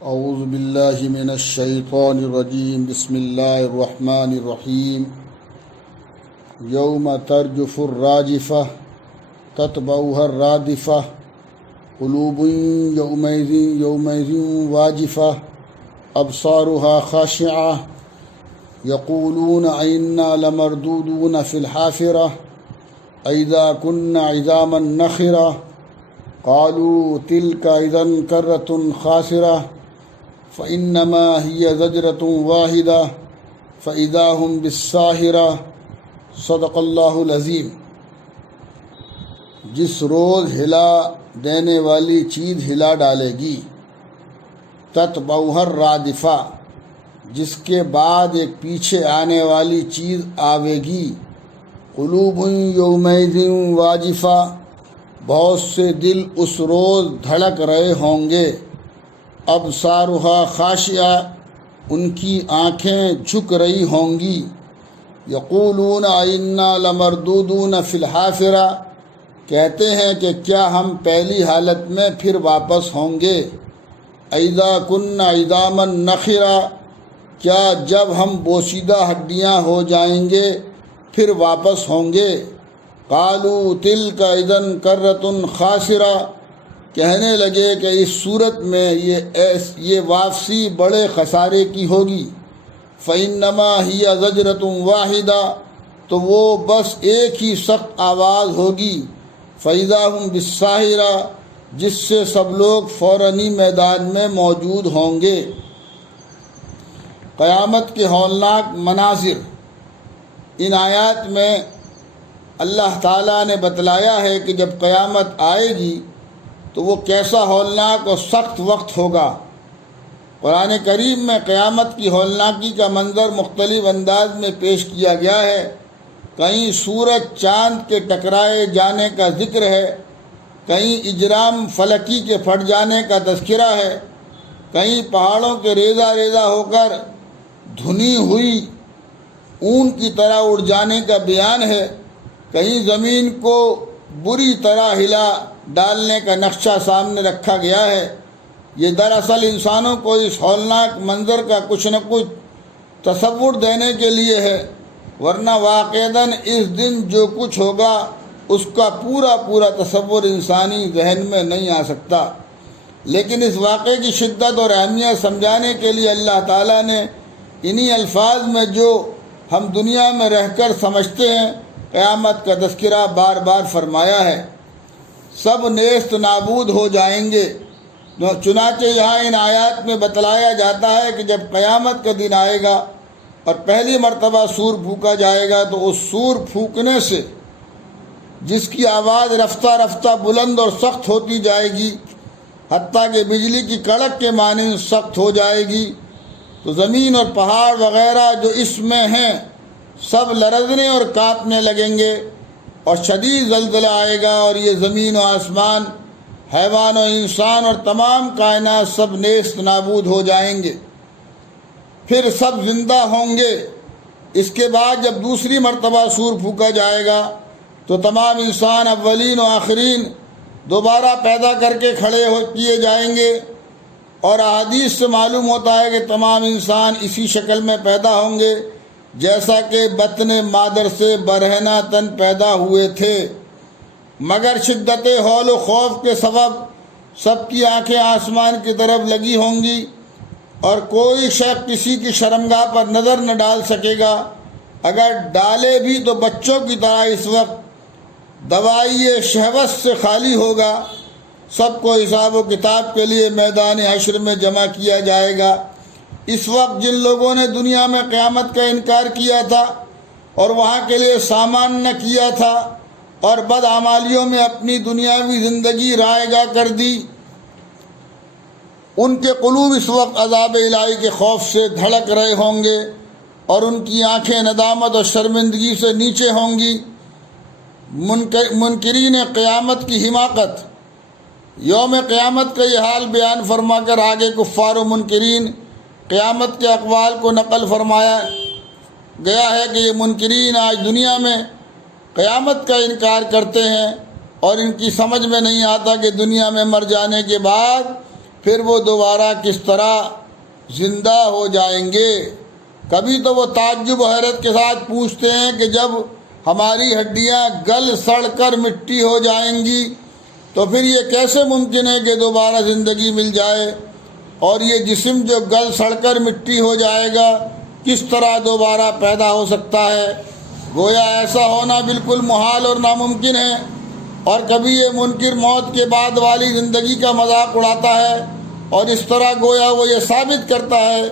اعوذ باللہ من الشیطان الرجیم بسم اللہ الرحمن الرحیم یوم ترجف الراجفہ تتبعها الرادفہ قلوب یومئذ واجفہ ابصارها خاشعہ یقولون انا لمردودون فی الحافرہ اذا كنا عظاما نخرہ قالوا تلك اذا کرۃ خاسرہ فإنما هي زجرة واحدة فإذا هم بالساهرة صدق اللہ العظیم۔ جس روز ہلا دینے والی چیز ہلا ڈالے گی، تتبعها الرادفہ، جس کے بعد ایک پیچھے آنے والی چیز آوے گی، قلوب یومئذ واجفہ، بہت سے دل اس روز دھڑک رہے ہوں گے، ابصارها خاشعہ، ان کی آنکھیں جھک رہی ہوں گی، یقولون انا لمردودون فی الحافرہ، کہتے ہیں کہ کیا ہم پہلی حالت میں پھر واپس ہوں گے، اذا كنا عظاما نخرہ، کیا جب ہم بوسیدہ ہڈیاں ہو جائیں گے پھر واپس ہوں گے، قالوا تلک اذا کرۃ خاسرہ، کہنے لگے کہ اس صورت میں یہ واپسی بڑے خسارے کی ہوگی، فإنما ہی زجرۃ واحدہ، تو وہ بس ایک ہی سخت آواز ہوگی، فإذا هم بالساہرہ، جس سے سب لوگ فوراً میدان میں موجود ہوں گے۔ قیامت کے ہولناک مناظر، ان آیات میں اللہ تعالیٰ نے بتلایا ہے کہ جب قیامت آئے گی تو وہ کیسا ہولناک اور سخت وقت ہوگا۔ قرآن کریم میں قیامت کی ہولناکی کا منظر مختلف انداز میں پیش کیا گیا ہے۔ کہیں سورج چاند کے ٹکرائے جانے کا ذکر ہے، کہیں اجرام فلکی کے پھٹ جانے کا تذکرہ ہے، کہیں پہاڑوں کے ریزہ ریزہ ہو کر دھنی ہوئی اون کی طرح اڑ جانے کا بیان ہے، کہیں زمین کو بری طرح ہلا ڈالنے کا نقشہ سامنے رکھا گیا ہے۔ یہ دراصل انسانوں کو اس ہولناک منظر کا کچھ نہ کچھ تصور دینے کے لیے ہے، ورنہ واقعتاً اس دن جو کچھ ہوگا اس کا پورا تصور انسانی ذہن میں نہیں آ سکتا۔ لیکن اس واقعے کی شدت اور اہمیت سمجھانے کے لیے اللہ تعالیٰ نے انہی الفاظ میں جو ہم دنیا میں رہ کر سمجھتے ہیں، قیامت کا تذکرہ بار بار فرمایا ہے۔ سب نیست نابود ہو جائیں گے، چنانچہ یہاں ان آیات میں بتلایا جاتا ہے کہ جب قیامت کا دن آئے گا اور پہلی مرتبہ سور پھونکا جائے گا تو اس سور پھونکنے سے جس کی آواز رفتہ رفتہ بلند اور سخت ہوتی جائے گی، حتیٰ کہ بجلی کی کڑک کے مانند سخت ہو جائے گی، تو زمین اور پہاڑ وغیرہ جو اس میں ہیں سب لرزنے اور کانپنے لگیں گے، اور شدید زلزلہ آئے گا، اور یہ زمین و آسمان، حیوان و انسان اور تمام کائنات سب نیست نابود ہو جائیں گے، پھر سب زندہ ہوں گے۔ اس کے بعد جب دوسری مرتبہ سور پھونکا جائے گا تو تمام انسان اولین و آخرین دوبارہ پیدا کر کے کھڑے کیے جائیں گے، اور احادیث سے معلوم ہوتا ہے کہ تمام انسان اسی شکل میں پیدا ہوں گے جیسا کہ بطن مادر سے برہنہ تن پیدا ہوئے تھے، مگر شدت ہول و خوف کے سبب سب کی آنکھیں آسمان کی طرف لگی ہوں گی، اور کوئی شخص کسی کی شرمگاہ پر نظر نہ ڈال سکے گا، اگر ڈالے بھی تو بچوں کی طرح اس وقت دوائی شہوت سے خالی ہوگا۔ سب کو حساب و کتاب کے لیے میدان حشر میں جمع کیا جائے گا۔ اس وقت جن لوگوں نے دنیا میں قیامت کا انکار کیا تھا اور وہاں کے لیے سامان نہ کیا تھا اور بدعمالیوں میں اپنی دنیاوی زندگی رائے گاہ کر دی، ان کے قلوب اس وقت عذاب الہی کے خوف سے دھڑک رہے ہوں گے، اور ان کی آنکھیں ندامت اور شرمندگی سے نیچے ہوں گی۔ منکرین قیامت کی حماقت، یوم قیامت کا یہ حال بیان فرما کر آگے کفار و منکرین قیامت کے اقوال کو نقل فرمایا گیا ہے کہ یہ منکرین آج دنیا میں قیامت کا انکار کرتے ہیں، اور ان کی سمجھ میں نہیں آتا کہ دنیا میں مر جانے کے بعد پھر وہ دوبارہ کس طرح زندہ ہو جائیں گے۔ کبھی تو وہ تعجب و حیرت کے ساتھ پوچھتے ہیں کہ جب ہماری ہڈیاں گل سڑ کر مٹی ہو جائیں گی تو پھر یہ کیسے ممکن ہے کہ دوبارہ زندگی مل جائے، اور یہ جسم جو گل سڑ کر مٹی ہو جائے گا کس طرح دوبارہ پیدا ہو سکتا ہے؟ گویا ایسا ہونا بالکل محال اور ناممکن ہے۔ اور کبھی یہ منکر موت کے بعد والی زندگی کا مذاق اڑاتا ہے، اور اس طرح گویا وہ یہ ثابت کرتا ہے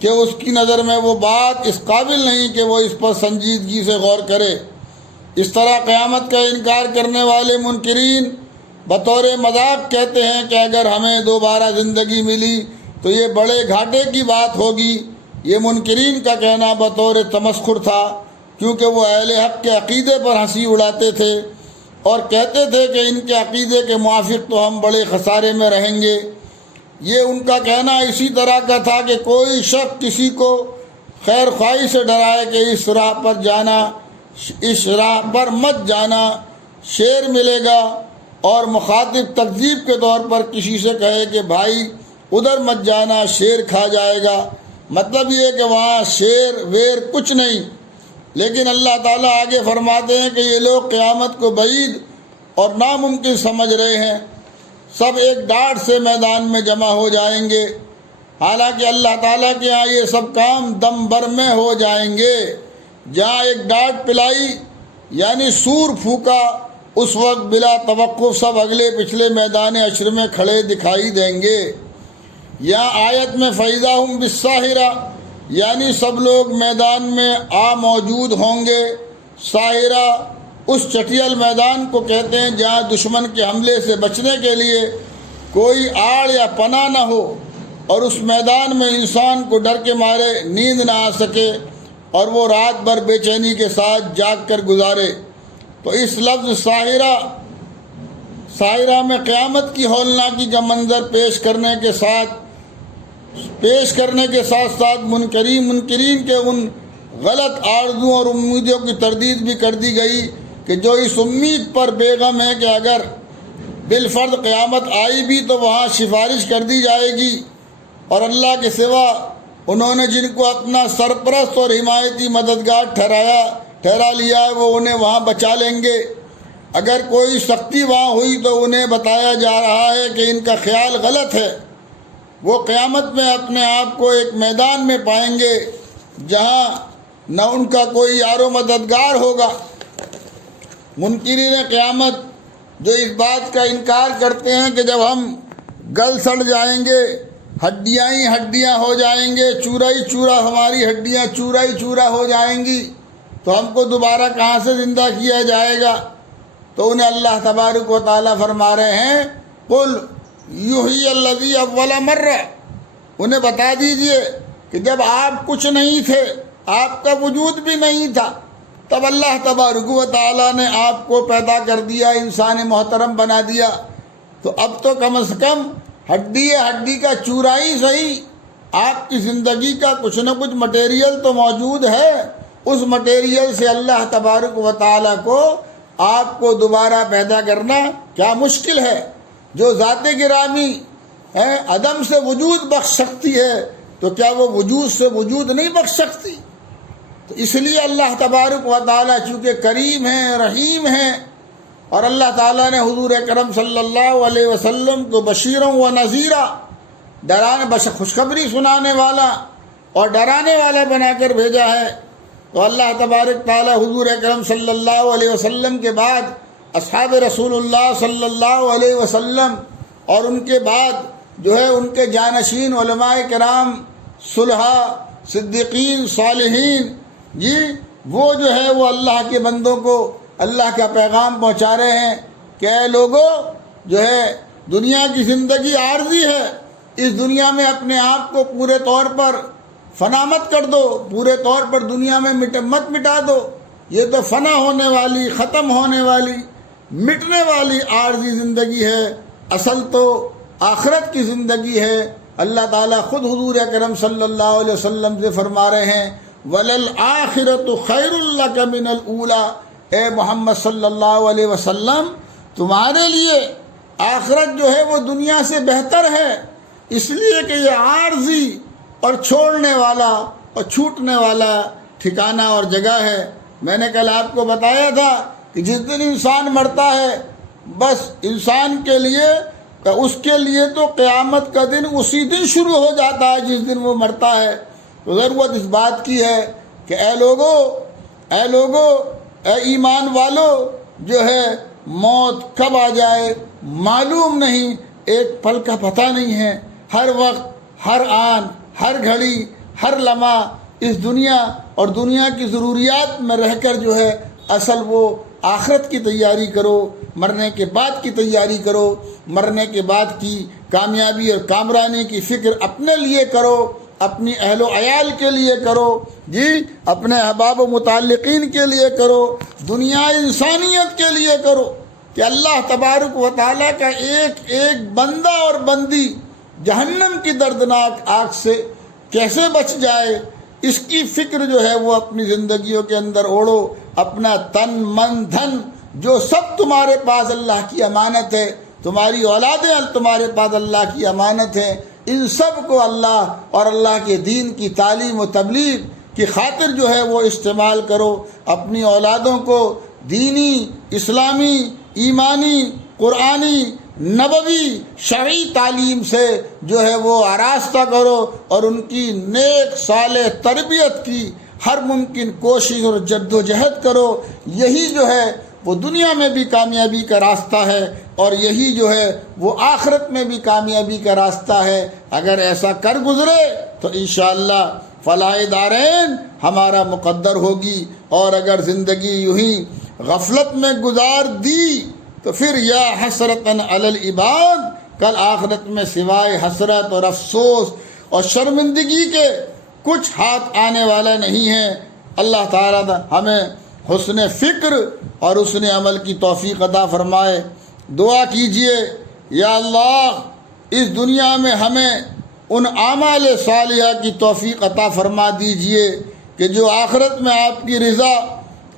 کہ اس کی نظر میں وہ بات اس قابل نہیں کہ وہ اس پر سنجیدگی سے غور کرے۔ اس طرح قیامت کا انکار کرنے والے منکرین بطور مذاق کہتے ہیں کہ اگر ہمیں دوبارہ زندگی ملی تو یہ بڑے گھاٹے کی بات ہوگی۔ یہ منکرین کا کہنا بطور تمسخر تھا، کیونکہ وہ اہل حق کے عقیدے پر ہنسی اڑاتے تھے اور کہتے تھے کہ ان کے عقیدے کے موافق تو ہم بڑے خسارے میں رہیں گے۔ یہ ان کا کہنا اسی طرح کا تھا کہ کوئی شخص کسی کو خیر خواہی سے ڈرائے کہ اس راہ پر جانا، اس راہ پر مت جانا، شیر ملے گا، اور مخاطب تکذیب کے طور پر کسی سے کہے کہ بھائی ادھر مت جانا، شیر کھا جائے گا۔ مطلب یہ کہ وہاں شیر ویر کچھ نہیں۔ لیکن اللہ تعالیٰ آگے فرماتے ہیں کہ یہ لوگ قیامت کو بعید اور ناممکن سمجھ رہے ہیں۔ سب ایک ڈاٹ سے میدان میں جمع ہو جائیں گے، حالانکہ اللہ تعالیٰ کے ہاں یہ سب کام دم بھر میں ہو جائیں گے۔ جہاں ایک ڈاٹ پلائی یعنی سور پھونکا، اس وقت بلا توقف سب اگلے پچھلے میدان حشر میں کھڑے دکھائی دیں گے۔ یہاں آیت میں فَإِذَا هُمْ بِالسَّاهِرَةِ یعنی سب لوگ میدان میں موجود ہوں گے۔ ساحرہ اس چٹیل میدان کو کہتے ہیں جہاں دشمن کے حملے سے بچنے کے لیے کوئی آڑ یا پناہ نہ ہو، اور اس میدان میں انسان کو ڈر کے مارے نیند نہ آ سکے اور وہ رات بھر بے چینی کے ساتھ جاگ کر گزارے۔ تو اس لفظ ساحرہ میں قیامت کی ہولناکی کا منظر پیش کرنے کے ساتھ ساتھ منکرین کے ان غلط آرزوؤں اور امیدوں کی تردید بھی کر دی گئی کہ جو اس امید پر بے غم ہے کہ اگر بالفرض قیامت آئی بھی تو وہاں سفارش کر دی جائے گی، اور اللہ کے سوا انہوں نے جن کو اپنا سرپرست اور حمایتی مددگار ٹھہرا لیا ہے وہ انہیں وہاں بچا لیں گے۔ اگر کوئی سختی وہاں ہوئی تو انہیں بتایا جا رہا ہے کہ ان کا خیال غلط ہے۔ وہ قیامت میں اپنے آپ کو ایک میدان میں پائیں گے جہاں نہ ان کا کوئی یار و مددگار ہوگا۔ منکرین قیامت جو اس بات کا انکار کرتے ہیں کہ جب ہم گل سڑ جائیں گے، ہڈیاں ہی ہڈیاں ہو جائیں گے، چورا ہی چورا ہماری ہڈیاں چورا ہی چورا ہو جائیں گی، تو ہم کو دوبارہ کہاں سے زندہ کیا جائے گا؟ تو انہیں اللہ تبارک و تعالیٰ فرما رہے ہیں قُلْ یحیی الذی اول مرہ، انہیں بتا دیجئے کہ جب آپ کچھ نہیں تھے، آپ کا وجود بھی نہیں تھا، تب اللہ تبارک و تعالیٰ نے آپ کو پیدا کر دیا، انسان محترم بنا دیا، تو اب تو کم از کم ہڈی کا چورا ہی صحیح، آپ کی زندگی کا کچھ نہ کچھ مٹیریل تو موجود ہے۔ اس مٹیریل سے اللہ تبارک و تعالیٰ کو آپ کو دوبارہ پیدا کرنا کیا مشکل ہے؟ جو ذات گرامی ہے عدم سے وجود بخش سکتی ہے تو کیا وہ وجود سے وجود نہیں بخش سکتی؟ تو اس لیے اللہ تبارک و تعالیٰ چونکہ کریم ہیں، رحیم ہیں، اور اللہ تعالیٰ نے حضور اکرم صلی اللہ علیہ وسلم کو بشیروں و نذیرہ، خوشخبری سنانے والا اور ڈرانے والا بنا کر بھیجا ہے، تو اللہ تبارک تعالیٰ حضور اکرم صلی اللہ علیہ وسلم کے بعد اصحاب رسول اللہ صلی اللہ علیہ وسلم اور ان کے بعد جو ہے ان کے جانشین علماء کرام، صلحاء، صدیقین، صالحین، وہ جو ہے وہ اللہ کے بندوں کو اللہ کا پیغام پہنچا رہے ہیں کہ اے لوگو، جو ہے دنیا کی زندگی عارضی ہے، اس دنیا میں اپنے آپ کو پورے طور پر فنا مت کر دو، پورے طور پر دنیا میں مت مٹا دو، یہ تو فنا ہونے والی، ختم ہونے والی، مٹنے والی عارضی زندگی ہے، اصل تو آخرت کی زندگی ہے۔ اللہ تعالیٰ خود حضور اکرم صلی اللہ علیہ وسلم سے فرما رہے ہیں وَلَلْآخِرَةُ خَيْرٌ لَكَ مِنَ الْأُولَىٰ، اے محمد صلی اللہ علیہ وسلم تمہارے لیے آخرت جو ہے وہ دنیا سے بہتر ہے۔ اس لیے کہ یہ عارضی اور چھوڑنے والا اور چھوٹنے والا ٹھکانہ اور جگہ ہے۔ میں نے کل آپ کو بتایا تھا کہ جس دن انسان مرتا ہے بس انسان کے لیے، اس کے لیے تو قیامت کا دن اسی دن شروع ہو جاتا ہے جس دن وہ مرتا ہے۔ تو ضرورت اس بات کی ہے کہ اے لوگو، اے ایمان والو، جو ہے موت کب آ جائے معلوم نہیں، ایک پل کا پتہ نہیں ہے۔ ہر وقت، ہر آن، ہر گھڑی، ہر لمحہ اس دنیا اور دنیا کی ضروریات میں رہ کر جو ہے اصل وہ آخرت کی تیاری کرو، مرنے کے بعد کی تیاری کرو، مرنے کے بعد کی کامیابی اور کامرانی کی فکر اپنے لیے کرو، اپنی اہل و عیال کے لیے کرو، جی اپنے احباب و متعلقین کے لیے کرو، دنیا انسانیت کے لیے کرو، کہ اللہ تبارک و تعالیٰ کا ایک ایک بندہ اور بندی جہنم کی دردناک آگ سے کیسے بچ جائے، اس کی فکر جو ہے وہ اپنی زندگیوں کے اندر اوڑو۔ اپنا تن، من، دھن جو سب تمہارے پاس اللہ کی امانت ہے، تمہاری اولادیں تمہارے پاس اللہ کی امانت ہیں، ان سب کو اللہ اور اللہ کے دین کی تعلیم و تبلیغ کی خاطر جو ہے وہ استعمال کرو۔ اپنی اولادوں کو دینی، اسلامی، ایمانی، قرآنی، نبوی، شرعی تعلیم سے جو ہے وہ آراستہ کرو اور ان کی نیک صالح تربیت کی ہر ممکن کوشش اور جد و جہد کرو۔ یہی جو ہے وہ دنیا میں بھی کامیابی کا راستہ ہے اور یہی جو ہے وہ آخرت میں بھی کامیابی کا راستہ ہے۔ اگر ایسا کر گزرے تو انشاءاللہ فلاح دارین ہمارا مقدر ہوگی، اور اگر زندگی یوں ہی غفلت میں گزار دی تو پھر یا حسرتاً علی العباد، کل آخرت میں سوائے حسرت اور افسوس اور شرمندگی کے کچھ ہاتھ آنے والا نہیں ہے۔ اللہ تعالیٰ ہمیں حسن فکر اور حسن عمل کی توفیق عطا فرمائے۔ دعا کیجئے یا اللہ اس دنیا میں ہمیں ان اعمال صالحہ کی توفیق عطا فرما دیجئے کہ جو آخرت میں آپ کی رضا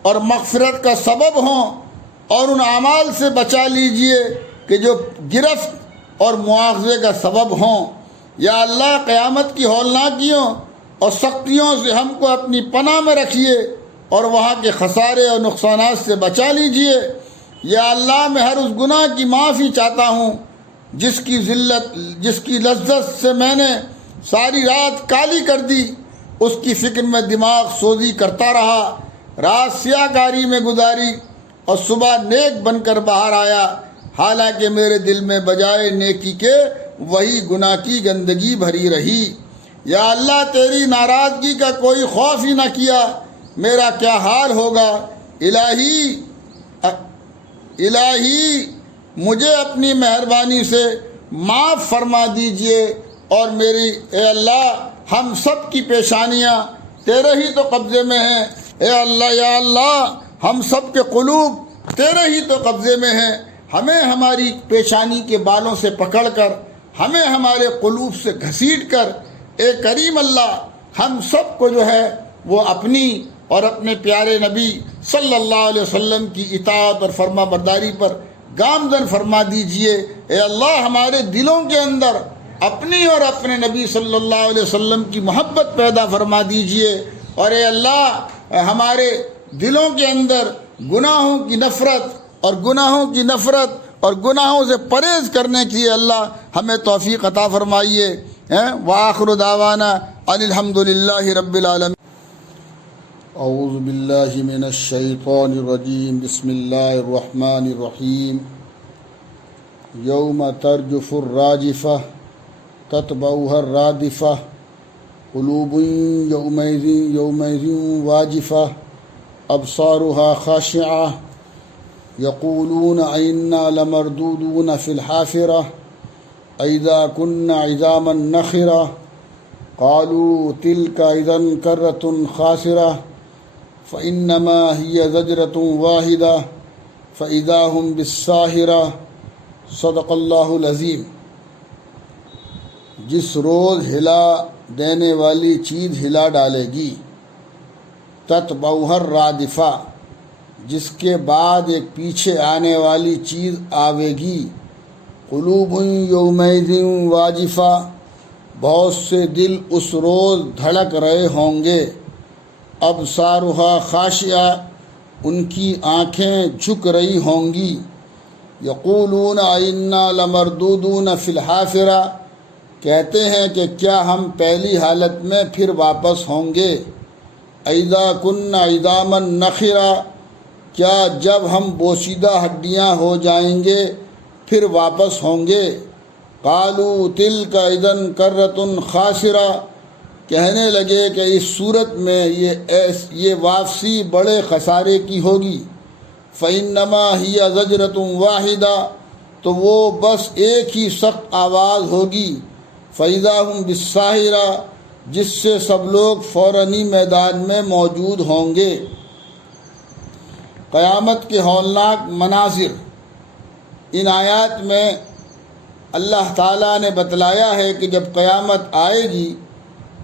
اور مغفرت کا سبب ہوں، اور ان اعمال سے بچا لیجئے کہ جو گرفت اور مواخذے کا سبب ہوں۔ یا اللہ قیامت کی ہولناکیوں اور سختیوں سے ہم کو اپنی پناہ میں رکھیے اور وہاں کے خسارے اور نقصانات سے بچا لیجئے۔ یا اللہ میں ہر اس گناہ کی معافی چاہتا ہوں جس کی لذت سے میں نے ساری رات کالی کر دی، اس کی فکر میں دماغ سوزی کرتا رہا، رات سیاہ کاری میں گزاری اور صبح نیک بن کر باہر آیا، حالانکہ میرے دل میں بجائے نیکی کے وہی گناہ کی گندگی بھری رہی۔ یا اللہ تیری ناراضگی کا کوئی خوف ہی نہ کیا، میرا کیا حال ہوگا۔ الہی مجھے اپنی مہربانی سے معاف فرما دیجئے، اور میری اے اللہ ہم سب کی پیشانیاں تیرے ہی تو قبضے میں ہیں۔ اے اللہ، یا اللہ ہم سب کے قلوب تیرے ہی تو قبضے میں ہیں، ہمیں ہماری پیشانی کے بالوں سے پکڑ کر، ہمیں ہمارے قلوب سے گھسیٹ کر، اے کریم اللہ ہم سب کو جو ہے وہ اپنی اور اپنے پیارے نبی صلی اللہ علیہ وسلم کی اطاعت اور فرما برداری پر گامزن فرما دیجئے۔ اے اللہ ہمارے دلوں کے اندر اپنی اور اپنے نبی صلی اللہ علیہ وسلم کی محبت پیدا فرما دیجئے، اور اے اللہ ہمارے دلوں کے اندر گناہوں کی نفرت اور گناہوں سے پرہیز کرنے کی اللہ ہمیں توفیق عطا فرمائیے۔ وآخر دعوانا ان الحمد للہ رب العالمین۔ اعوذ باللہ من الشیطان الرجیم، بسم اللہ الرحمن الرحیم۔ یوم ترجف الراجفہ تتبعها الرادفہ قلوب یومئذ واجفہ ابصارها خاشعہ یقولون ائنا لمردودون فی الحافرہ اذا كنا عظاما نخرہ قالوا تلك اذا کرۃ خاسرہ فإنما هي زجرة واحدة فإذا هم بالساہرة۔ صدق اللہ العظیم۔ جس روز ہلا دینے والی چیز ہلا ڈالے گی، تتبعها الرادفہ جس کے بعد ایک پیچھے آنے والی چیز آوے گی، قلوب یومئذ واجفہ بہت سے دل اس روز دھڑک رہے ہوں گے۔ ابصارها خاشعہ، ان کی آنکھیں جھک رہی ہوں گی۔ یقولون انا لمردودون فی الحافرہ، کہتے ہیں کہ کیا ہم پہلی حالت میں پھر واپس ہوں گے۔ اذا کنا عظاما نخرہ، کیا جب ہم بوسیدہ ہڈیاں ہو جائیں گے پھر واپس ہوں گے۔ قالوا تلک اذا کرۃ خاسرہ، کہنے لگے کہ اس صورت میں یہ واپسی بڑے خسارے کی ہوگی۔ فإنما ہی زجرۃ واحدہ، تو وہ بس ایک ہی سخت آواز ہوگی۔ فإذا ہم بالساہرہ، جس سے سب لوگ فوراً میدان میں موجود ہوں گے۔ قیامت کے ہولناک مناظر، ان آیات میں اللہ تعالیٰ نے بتلایا ہے کہ جب قیامت آئے گی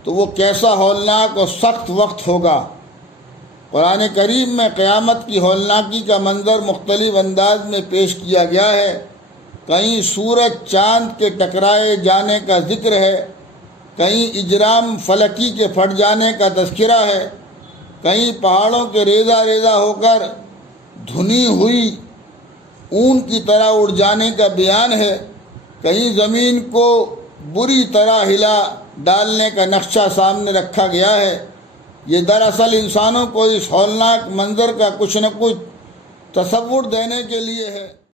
تو وہ کیسا ہولناک اور سخت وقت ہوگا۔ قرآن کریم میں قیامت کی ہولناکی کا منظر مختلف انداز میں پیش کیا گیا ہے۔ کہیں سورج چاند کے ٹکرائے جانے کا ذکر ہے، کہیں اجرام فلکی کے پھٹ جانے کا تذکرہ ہے، کہیں پہاڑوں کے ریزہ ریزہ ہو کر دھنی ہوئی اون کی طرح اڑ جانے کا بیان ہے، کہیں زمین کو بری طرح ہلا ڈالنے کا نقشہ سامنے رکھا گیا ہے۔ یہ دراصل انسانوں کو اس ہولناک منظر کا کچھ نہ کچھ تصور دینے کے لیے ہے۔